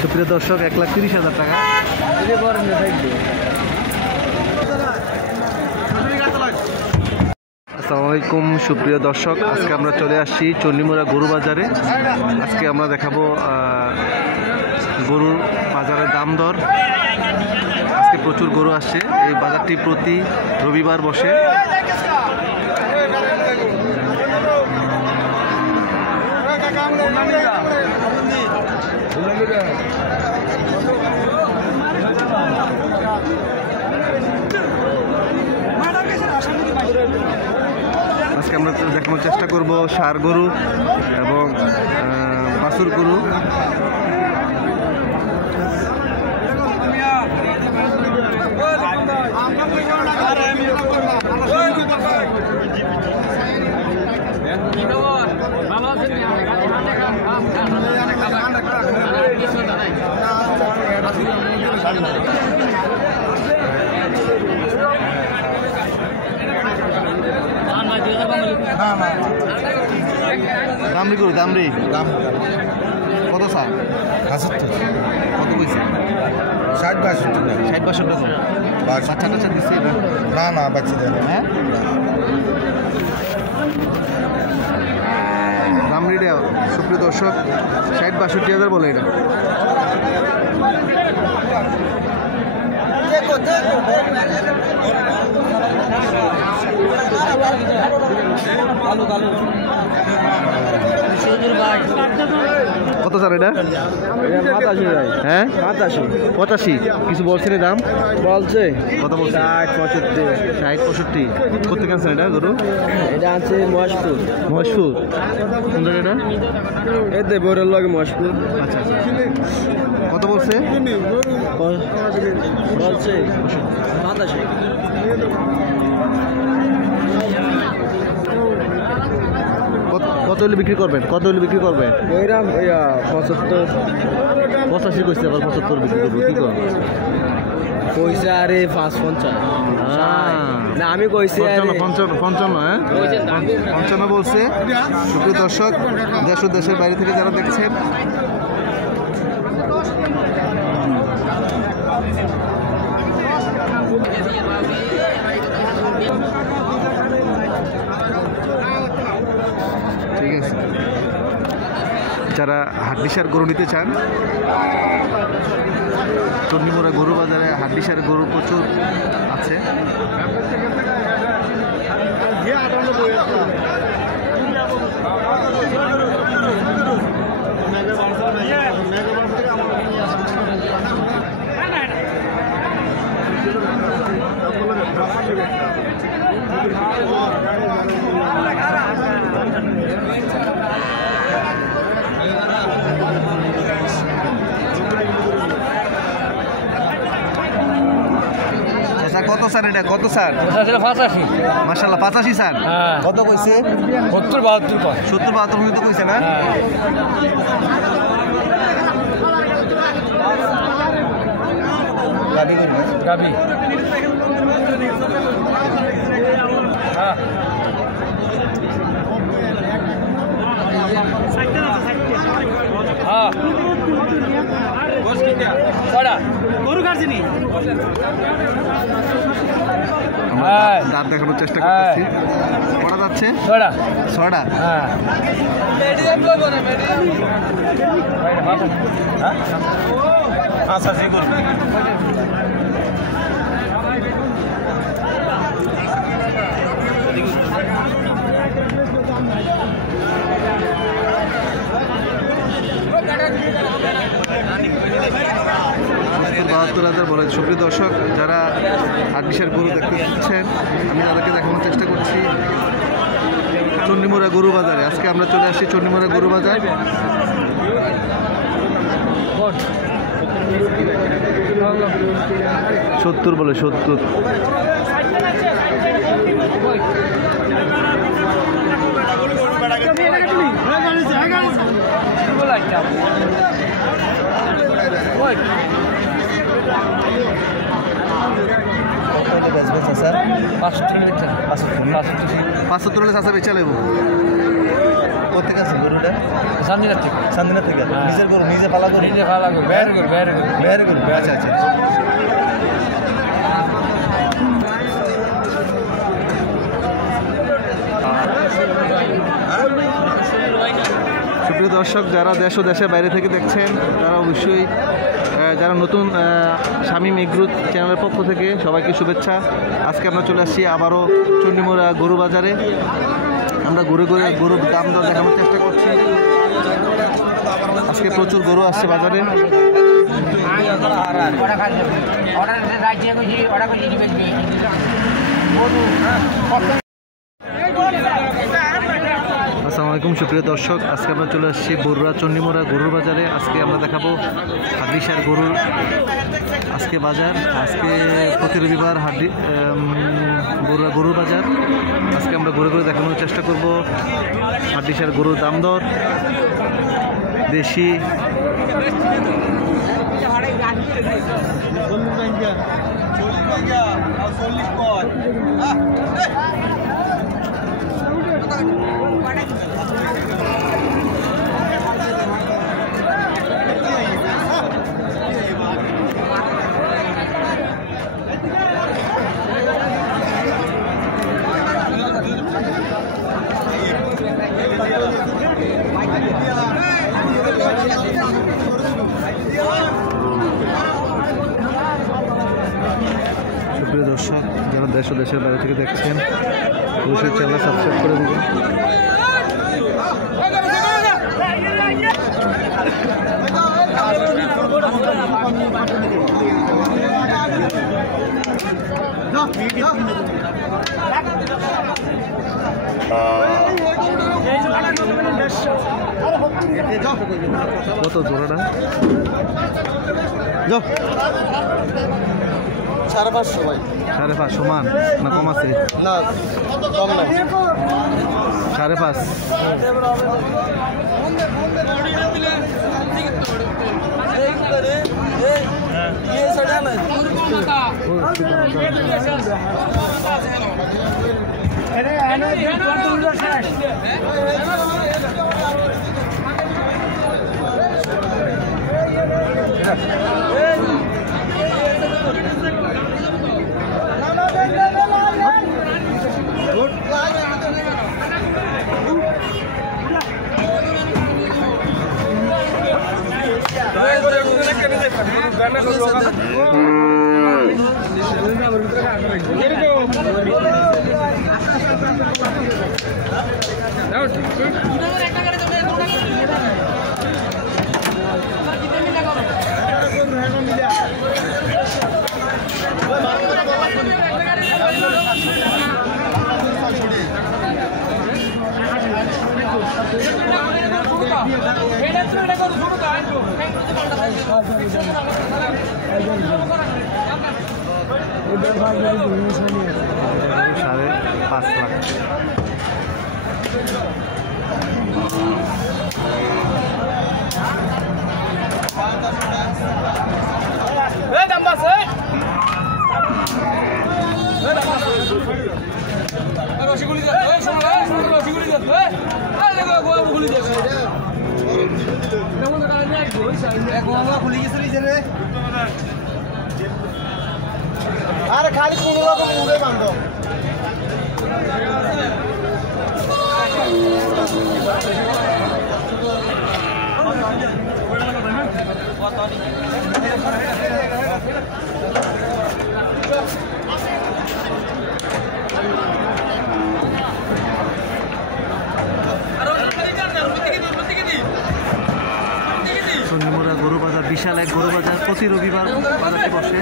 সুপ্রিয় দর্শক 1,30,000 টাকা। আসসালামু আলাইকুম সুপ্রিয় দর্শক, আজকে আমরা চলে আসছি চণ্ডীমুড়া গরু বাজারে। আজকে আমরা দেখাবো গরুর বাজারের দাম দর। আজকে প্রচুর গরু আসছে। এই বাজারটি প্রতি রবিবার বসে। আজকে আমরা দেখানোর চেষ্টা করব ষাঁড় গরু এবং বাছুর গরু। দামরি গরু দামরি দাম কত স্যার? 75। কত কইছে? 60-62 টাকা। বাচ্চা টাচ্চা দিচ্ছে না বাচ্চা দেয় না। হ্যাঁ দামরিটা সুপ্রিয় দর্শক 60-62,000 বলে এটা। কত স্যার এটা? 85,000। হ্যাঁ 85 কিছু বলছেন দাম? বলছে কত বলছে? 60-65। কোথেকে আনছেন এটা গরু? এটা আছে মহেশপুর। কোন জায়গা এটা? এতে বরের লগে মহেশপুর। আচ্ছা কত বলছে? বলছে 85। কত হলে বিক্রি করবেন? 75 কইছে, আবার 75 বিক্রি করবো কি কর কইছে? আরে 550 না আমি কইছি 55। হ্যাঁ 55 বলছে। সুপ্রিয় দর্শক, দেশ ও দেশের বাইরে থেকে যারা দেখছেন ঠিক আছে, যারা হাড্ডিসার গরু নিতে চান চণ্ডীমুড়া গরু বাজারে হাড্ডিসার গরু প্রচুর আছে। কত স্যার এটা? কত স্যার? 85। মাশাআল্লাহ 85 স্যার। কত কইছে? 70-72 মতো কইছে না? গাবি হ্যাঁ দাঁত দেখানোর চেষ্টা করতেছি। কটা যাচ্ছে? 6টা। আচ্ছা বলে। সুপ্রিয় দর্শক, যারা হাড্ডিসার গরু দেখতে চাচ্ছেন আমি তাদেরকে দেখানোর চেষ্টা করছি চণ্ডীমুড়া গরু বাজারে। আজকে আমরা চলে আসছি চণ্ডীমুড়া গরু বাজার। 70 বলে 70। স্যার 570 হলে চাষা বেচা লেবো কোথেকে আছে গরুটা চান্দিনা থেকে নিজের গরু নিজে পালা গরু বের গরু আচ্ছা আচ্ছা সুপ্রিয় দর্শক, যারা দেশ ও দেশের বাইরে থেকে দেখছেন তারা অবশ্যই যারা নতুন শামীম এগ্রো চ্যানেলের পক্ষ থেকে সবাইকে শুভেচ্ছা। আজকে আমরা চলে আসছি আবারও চণ্ডীমুড়া গরু বাজারে। আমরা ঘুরে ঘুরে গরুর দাম দর দেখানোর চেষ্টা করছি। আজকে প্রচুর গরু আসছে বাজারে। আসসালামু আলাইকুম সুপ্রিয় দর্শক, আজকে আমরা চলে আসছি বরুড়া চণ্ডীমুড়া গরুর বাজারে। আজকে আমরা দেখাবো হাড্ডিসার গরুর আজকে বাজার। আজকে প্রতি রবিবার বরুড়া গরুর বাজার। আজকে আমরা ঘুরে ঘুরে দেখানোর চেষ্টা করব হাড্ডিসার গরুর দাম দর, দেশি সুপ্রিয় দর্শক, যারা দেশ ও দেশের বাইরে থেকে দেখছেন অবশ্যই চ্যানেল সাবস্ক্রাইব করে দেবেন। কত জোড়াটা? 550 ভাই। 550 সমান না কম আছে? না কম না, 550। আরে খালি কোন রকম পুরে বান্ধব চণ্ডীমুড়া গরু বাজার বিশাল এক গরু বাজার। প্রতি রবিবার বাজারটি বসে।